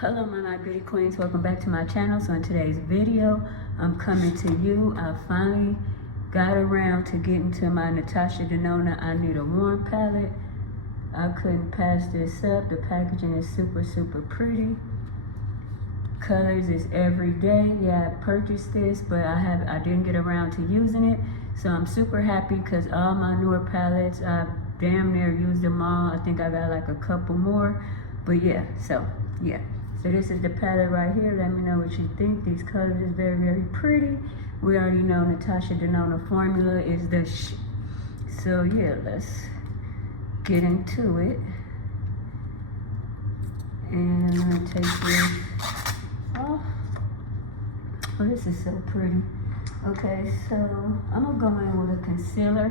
Hello my beauty queens, welcome back to my channel. So in today's video, I'm coming to you. I finally got around to getting to my Natasha Denona I Need a Warm palette. I couldn't pass this up. The packaging is super pretty. Colors is everyday. Yeah, I purchased this, but I didn't get around to using it. So I'm super happy because all my newer palettes, I damn near used them all. I think I got like a couple more, but yeah, so yeah. So this is the palette right here. Let me know what you think. These colors is very pretty. We already know Natasha Denona formula is the So yeah, let's get into it. And I'm gonna take this off. Oh, this is so pretty. Okay, so I'm gonna go in with a concealer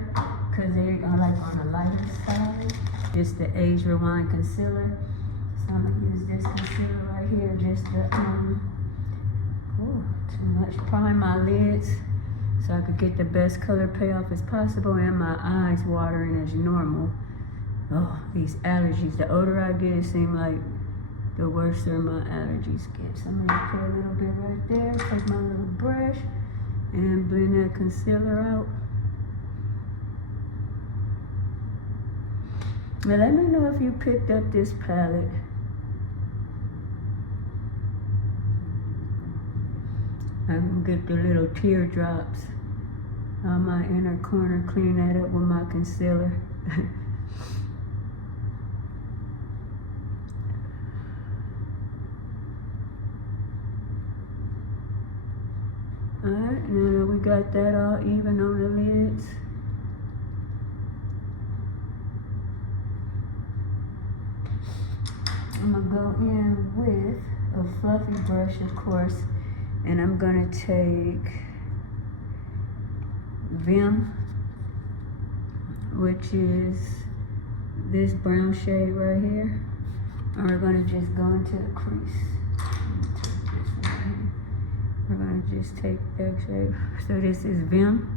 because they are like on the lighter side. It's the Age Rewind concealer. So I'm gonna use this concealer right here just to, too much. Prime my lids so I could get the best color payoff as possible and my eyes watering as normal. Oh, these allergies. The older I get, it seems like the worse my allergies get. So I'm gonna put a little bit right there, take my little brush and blend that concealer out. Now let me know if you picked up this palette. I'm gonna get the little teardrops on my inner corner, clean that up with my concealer. Alright, now we got that all even on the lids. I'm gonna go in with a fluffy brush, of course, and I'm gonna take Vim, which is this brown shade right here. And we're gonna just go into the crease. We're gonna just take that shade. So this is Vim.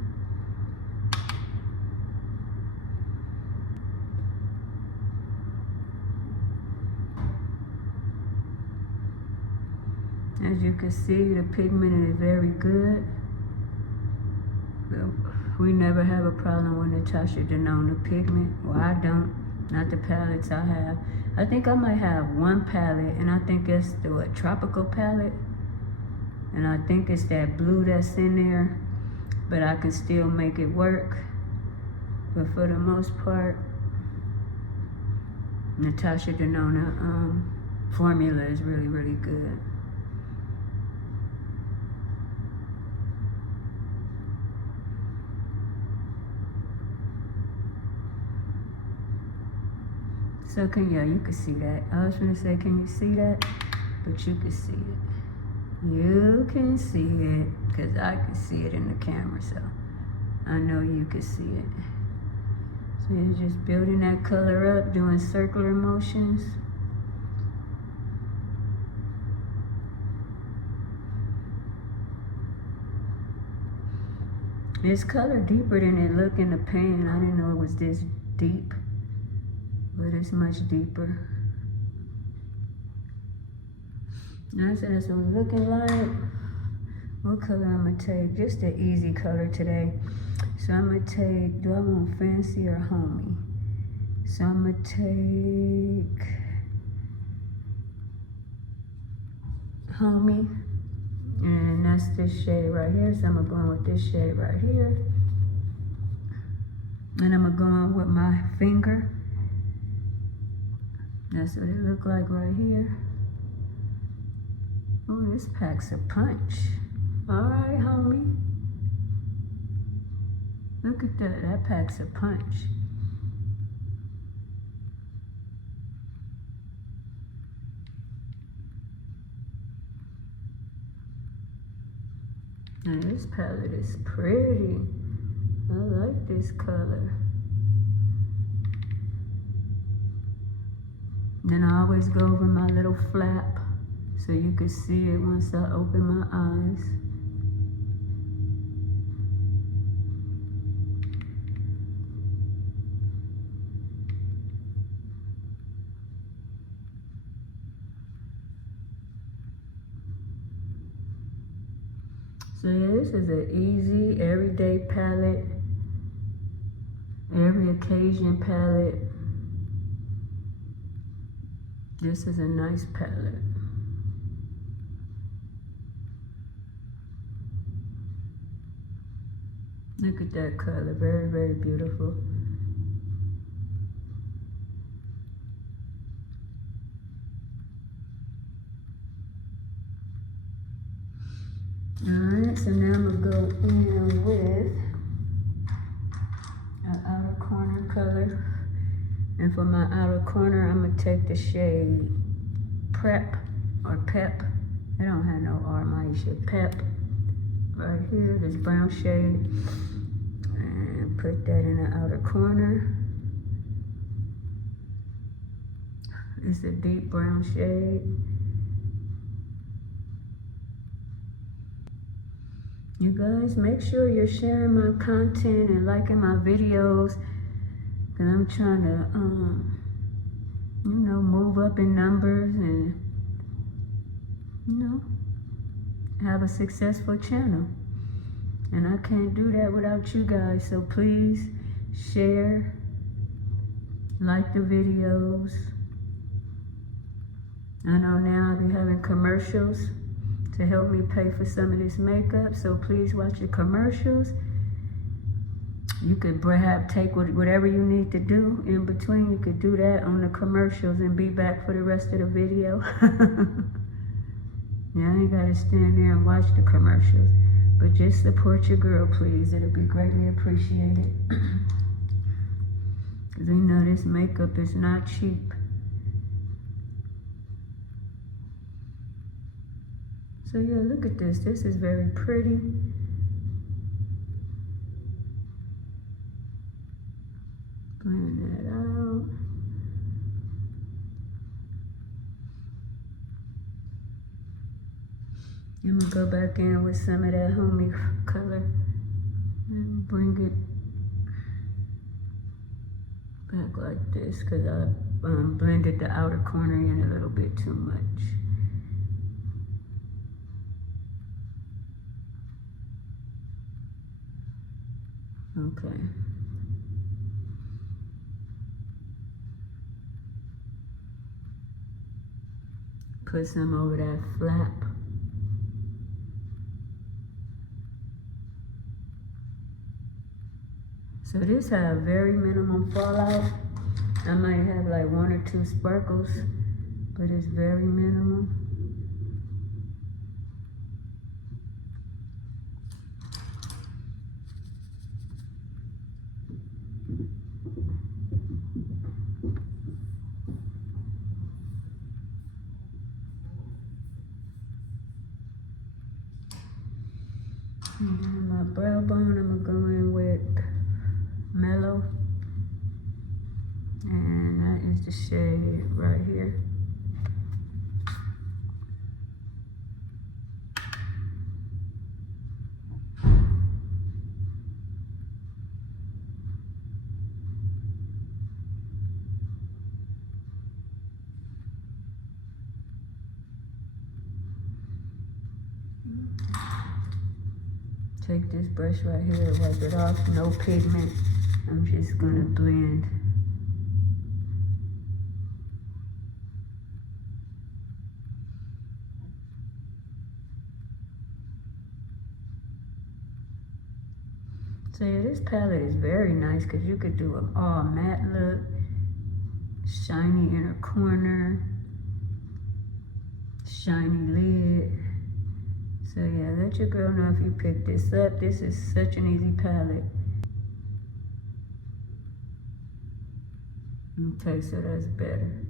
As you can see, the pigment is very good. We never have a problem with Natasha Denona pigment. Well, I don't. Not the palettes I have. I think I might have one palette, and I think it's the tropical palette. And I think it's that blue that's in there, but I can still make it work. But for the most part, Natasha Denona formula is really good. So you can see that. I was gonna say, can you see that? But you can see it. You can see it, because I can see it in the camera, so I know you can see it. So you're just building that color up, doing circular motions. This color deeper than it looked in the pan. I didn't know it was this deep, but it's much deeper. Now so that's what I'm looking like. What color I'm gonna take? Just the easy color today. So I'm gonna take, do I want fancy or homey? So I'm gonna take homey. And that's this shade right here. So I'm gonna go in with this shade right here. And I'm gonna go in with my finger. That's what it look like right here. Oh, this packs a punch. All right, homie. Look at that, that packs a punch. And this palette is pretty. I like this color. Then I always go over my little flap so you can see it once I open my eyes. So yeah, this is an easy, everyday palette, every occasion palette. This is a nice palette. Look at that color, very, very beautiful. Alright, so now I'm gonna go in with an outer corner color. And for my outer corner, I'm gonna take the shade Prep or Pep. I don't have no R, Maisha. Pep. Right here, this brown shade. And put that in the outer corner. It's a deep brown shade. You guys, make sure you're sharing my content and liking my videos. Cause I'm trying to, you know, move up in numbers and, you know, have a successful channel. And I can't do that without you guys. So please share, like the videos. I know now I'll be having commercials to help me pay for some of this makeup. So please watch the commercials. You could perhaps take whatever you need to do in between. You could do that on the commercials and be back for the rest of the video. Yeah, I ain't gotta stand there and watch the commercials. But just support your girl, please. It'll be greatly appreciated. Because you know this makeup is not cheap. So yeah, look at this. This is very pretty. Blend that out. I'm gonna go back in with some of that homey color and bring it back like this because I blended the outer corner in a little bit too much. Okay. Put some over that flap. So this have very minimum fallout. I might have like 1 or 2 sparkles, but it's very minimum. And then my brow bone, I'm gonna go in with Mellow. And that is the shade right here. Take this brush right here, wipe it off, no pigment. I'm just gonna blend. So yeah, this palette is very nice because you could do an all matte look, shiny inner corner, shiny lid. So yeah, let your girl know if you pick this up. This is such an easy palette. Okay, so that's better.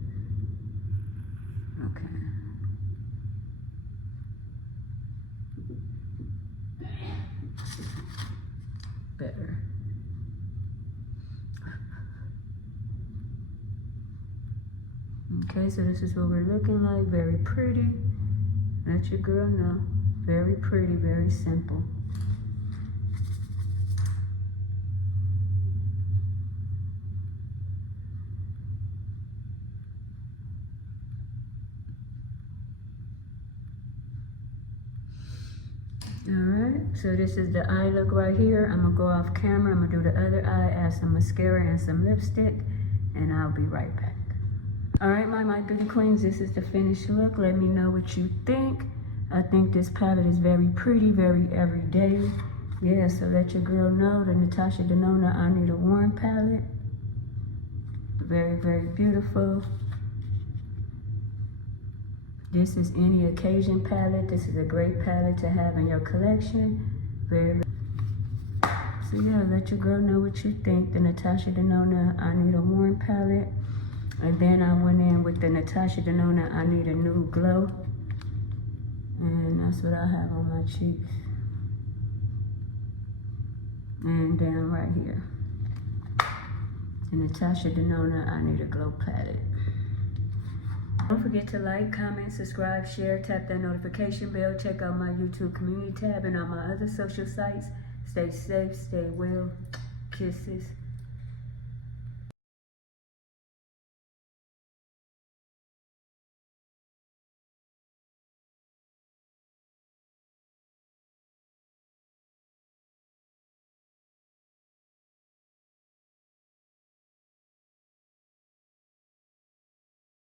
Okay. Better. Okay, so this is what we're looking like. Very pretty. Let your girl know. Very pretty, very simple. All right. So this is the eye look right here. I'm gonna go off camera. I'm gonna do the other eye, add some mascara and some lipstick, and I'll be right back. All right, my beauty queens, this is the finished look. Let me know what you think. I think this palette is very pretty, very everyday. Yeah, so let your girl know the Natasha Denona I Need a Warm palette. Very, very beautiful. This is any occasion palette. This is a great palette to have in your collection. Very. So yeah, let your girl know what you think. The Natasha Denona I Need a Warm palette. And then I went in with the Natasha Denona I Need a Nude Glow. And that's what I have on my cheeks. And down right here. The Natasha Denona I Need a Glow palette. Don't forget to like, comment, subscribe, share, tap that notification bell, check out my YouTube community tab and on my other social sites. Stay safe, stay well. Kisses.